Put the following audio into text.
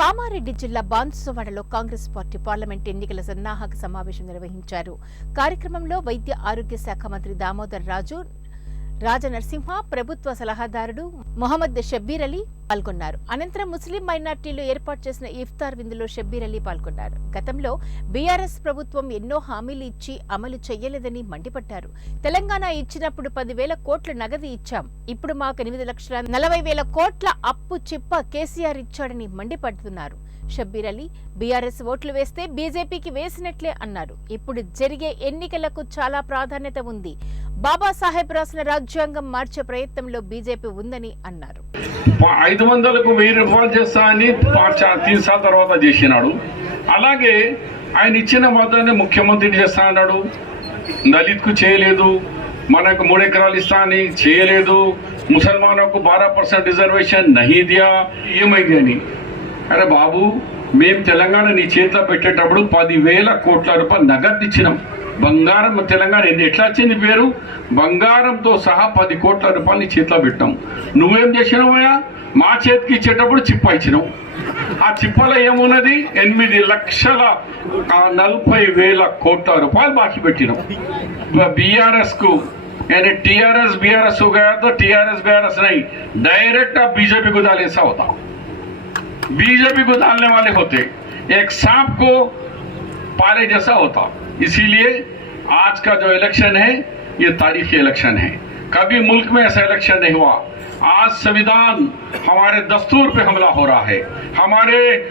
కామారెడ్డి జిల్లా బాన్సువాడలో Congress party parliament ఎన్నికల సన్నాహక సమావేశం నిర్వహించారు. కార్యక్రమంలో వైద్య ఆరోగ్య శాఖ మంత్రి దామోదర్ రాజు రాజనరసింహ ప్రభుత్వ సలహాదారుడు మొహమ్మద్ షబ్బీర్ అలీ పాల్గొన్నారు. అనంతరం ముస్లిం మైనార్టీలు ఏర్పాటు చేసిన ఇఫ్తార్ విందులో షబ్బీర్ అలీ పాల్గొన్నారు. గతంలో బీఆర్ఎస్ ప్రభుత్వం ఎన్నో హామీలు ఇచ్చి అమలు చేయలేదని మండిపడ్డారు. తెలంగాణ ఇచ్చినప్పుడు పదివేల కోట్ల నగదు ఇచ్చాం. ఇప్పుడు మాకు ఎనిమిది లక్షల నలభై వేల కోట్ల అప్పు చిప్ప కేసీఆర్ ఇచ్చాడని మండిపడుతున్నారు. షబ్బీర్ అలీ బీఆర్ఎస్ ఓట్లు వేస్తే బీజేపీకి వేసినట్లే అన్నారు. ఇప్పుడు జరిగే ఎన్నికలకు చాలా ప్రాధాన్యత ఉంది. బాబాసాహెబ్ రాసిన రాజ్యాంగం మార్చే ప్రయత్నంలో బీజేపీ ఉందని అన్నారు. ఐదు వందలకు వెయ్యి రూపాయలు చేస్తా అని తీసా తర్వాత చేసినాడు. అలాగే ఆయన ఇచ్చిన వాదాన్ని ముఖ్యమంత్రి చేస్తా అన్నాడు. దళిత్కు చేయలేదు. మనకు మూడు ఎకరాలు ఇస్తా అని చేయలేదు. ముసల్మాన్లకు బారా పర్సెంట్ రిజర్వేషన్ నహీదియా ఏమైంది అని. అరే బాబు మేము తెలంగాణ నీ చేతిలో పెట్టేటప్పుడు పదివేల కోట్ల రూపాయలు నగదు ఇచ్చినాం బంగారం తెలంగాణ ఎన్ని ఎట్లా వచ్చింది పేరు బంగారంతో సహా పది కోట్ల రూపాయలు నీ చేతిలో పెట్టాం నువ్వేం చేసినావయ్యా మా చేతికి ఇచ్చేటప్పుడు చిప్ప ఇచ్చినావు ఆ చిప్పలో ఏమున్నది ఎనిమిది లక్షల ఆ, నలభై వేల కోట్ల రూపాయలు బాకీ పెట్టినాం बीआरएस को यानी टीआरएस बीआरएस हो गया तो टीआरएस बीआरएस नहीं डायरेक्ट आप बीजेपी को डाले ऐसा होता बीजेपी को डालने वाले होते, एक सांप को पाले जैसा होता। इसीलिए आज का जो इलेक्शन है, ये तारीखी इलेक्शन है। कभी मुल्क में ऐसा इलेक्शन नहीं हुआ। आज संविधान हमारे दस्तूर पे हमला हो रहा है। हमारे